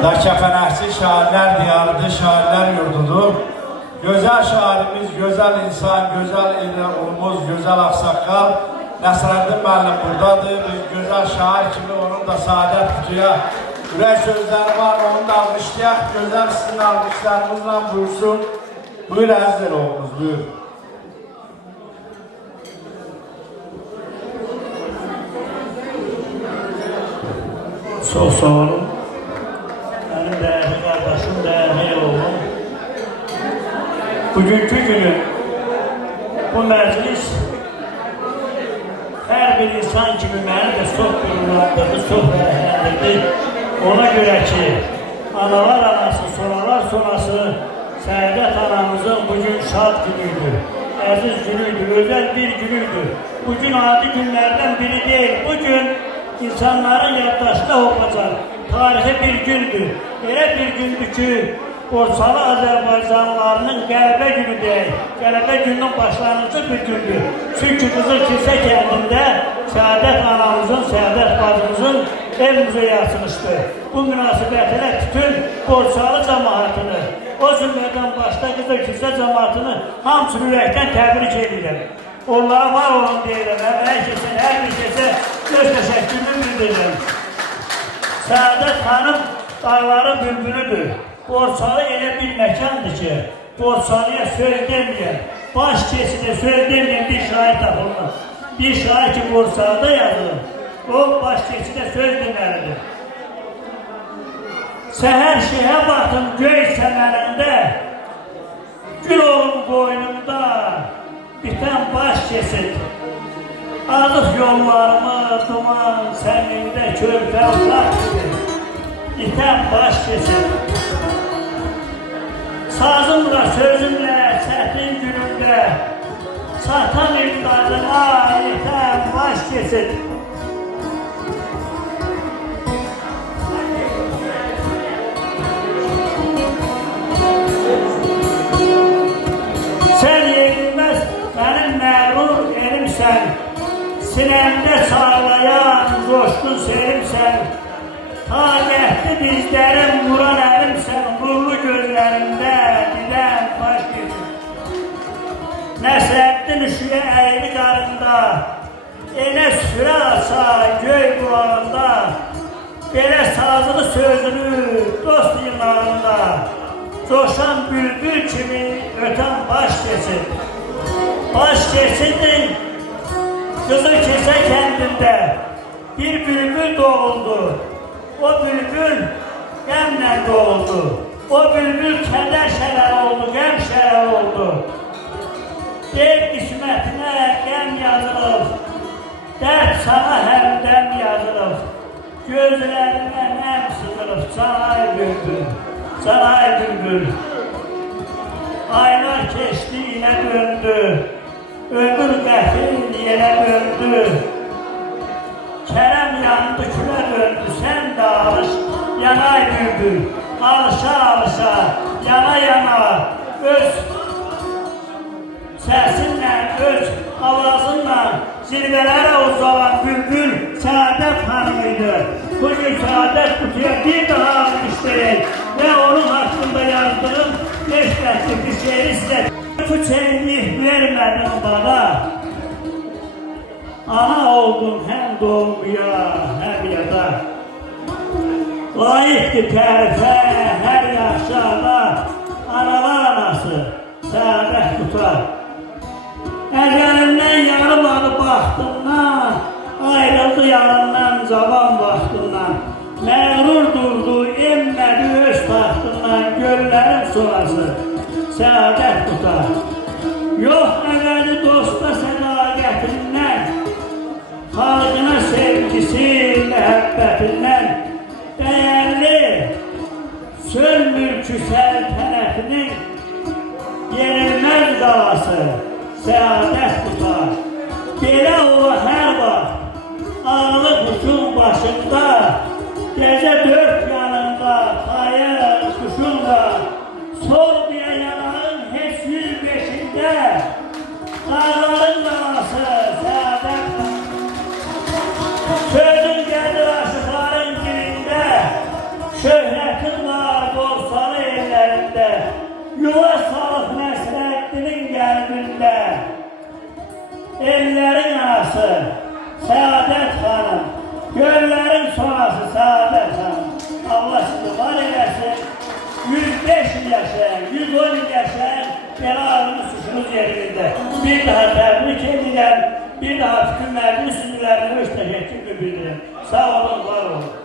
Nakefenəhsi şairlər diyarıdır, şairlər yurdudur. Gözəl şairimiz, gözəl insan, gözəl elimiz, gözəl ağsaqqal Nəsrəddin müəllim buradadır. Biz gözəl şair kimi onun da Saadət Qutuya ürək sözləri var, onu da almışlayaq. Gözəl sizin almışlarımızla buyursun. Buyur əzizdir oğlumuz, buyur. Çox sağ olun. Mənim dəyərli qardaşım, dəyərli oğlum. Bugünkü günü bu məclis hər bir insan kimi məni də çox qürurlandırdı, çox fərəhləndirdi. Ona görə ki, analar anası, sonalar sonası Səadət anamızın bugün şad günüydür, əziz günüydür, özel bir günüydür. Bugün adi günlərdən biri deyil, bugün insanların yaddaşında olacaq tarihi bir gündür. Elə bir gündür ki, Borçalı Azərbaycanlılarının qələbə günü deyil, qələbə gününün başlanıcı bir gündür. Çünki Qızılkilsə kəndində Səadət anamızın, Səadət bacımızın ev müzeyi açılmışdır. Bu münasibətilə bütün Borçalı cəmaatını, o cümlədən başda Qızılkilsə cəmaatını hamısını ürəkdən təbrik edirəm. Onlara var olun deyirəm, hər kəsin, hər bir kəsə göz təşəkkürünü bildirirəm. Səadət xanım dağların bülbülüdür. Borçalı elə bir məkandır ki, Borçalıya söz deməyən, baş keçidə söz deməyən bir şair tapılmaz. Bir şair ki, Borçalıda yazılır, o baş keçidə söz deməlidir. Səhər şehə baxdım göy səmərində, gül olum boynumda, bitən baş kesit. Azıq yollarımı duman səmində körpə uzaq gibi, bitən baş kesit. Sazımla, sözümlə, çətin günümdə, satan imdadına bitən baş kesit. Sən yenilməz mənim məğrur elimsən, sinəmdə çağlayan coşkun serimsən, taqətli dizlərim vuran əlimsən, nurlu gözlərində didən baş geçir. Nəsrəddin üşüyə əyri qarında, elə süfrə aça göy bulağında, belə sazılı sözünü dost yıllarında, coşan bülbül kimi öten baş keçir. Baş keçirdin Qızılkilsə kəndində bir bülbül doğuldu. O bülbül qəmlə doğuldu. O bülbül kədər şərər oldu, qəm şərər oldu. Dev qismətinə qəm yazılır, dərd sana həmdəm yazılır. Gözlərinə nəm sızılır, canay bülbül, canay bülbül. Aylar keçdi, yine döndü, ömür qəfil yerə döndü. Kərəm yandı, külə döndü, sən də alış, yanay bülbül. Alışa alışa, yana yana, öz səsinlə, öz avazınla zirvələrə uzalan bülbül Səadət xanımıydı. Bugün Səadət Qutuya bir daha almışdırıq və onun haqqında yazdığım 5 dəstək bir şeiri sizə. Bu çeynlik vermədin bana, ana oldun həm doğmuya, həm yada. Layıqdır tərifə, hər yaxşı ana, analar anası Səadət Qutuya. Əcəlindən yarımadı baxtından, ayrıldı yarından cavan vaxtından. Məğrur durdu, emmədi öz taxtından, göllərin sonrası Səadət Qutuya. Yox əvəli dosta sədaqətindən, xalqına sevgisi, məhəbbətindən, dəyərli söl mülkü səltənətinin yenilməz qalası Səadət Qutuya. Belə ola hər vaxt, ağlı quşun başında, gecə dört yanında, hayır quşunla, sol diye yanağın heç 105'ində, dağların qalası Səadət Qutuya. Sözün gəlir aşıqların dilində, şöhrət yatıqlar Borsalı ellərində, yuva salıb Nəsrəddinin qəlbində. Ellərin anası Səadət xanım, göllərin sonası Səadət xanım. Allah sizi var eləsin, 105 il yaşayın, 110 il yaşayın, belə ağrınız suçunuz yerində. Bir daha təbrik edirəm, bir daha bütün məclis üzvlərinə öz təşəkkürümü bildirirəm. Sağ olun, var olun.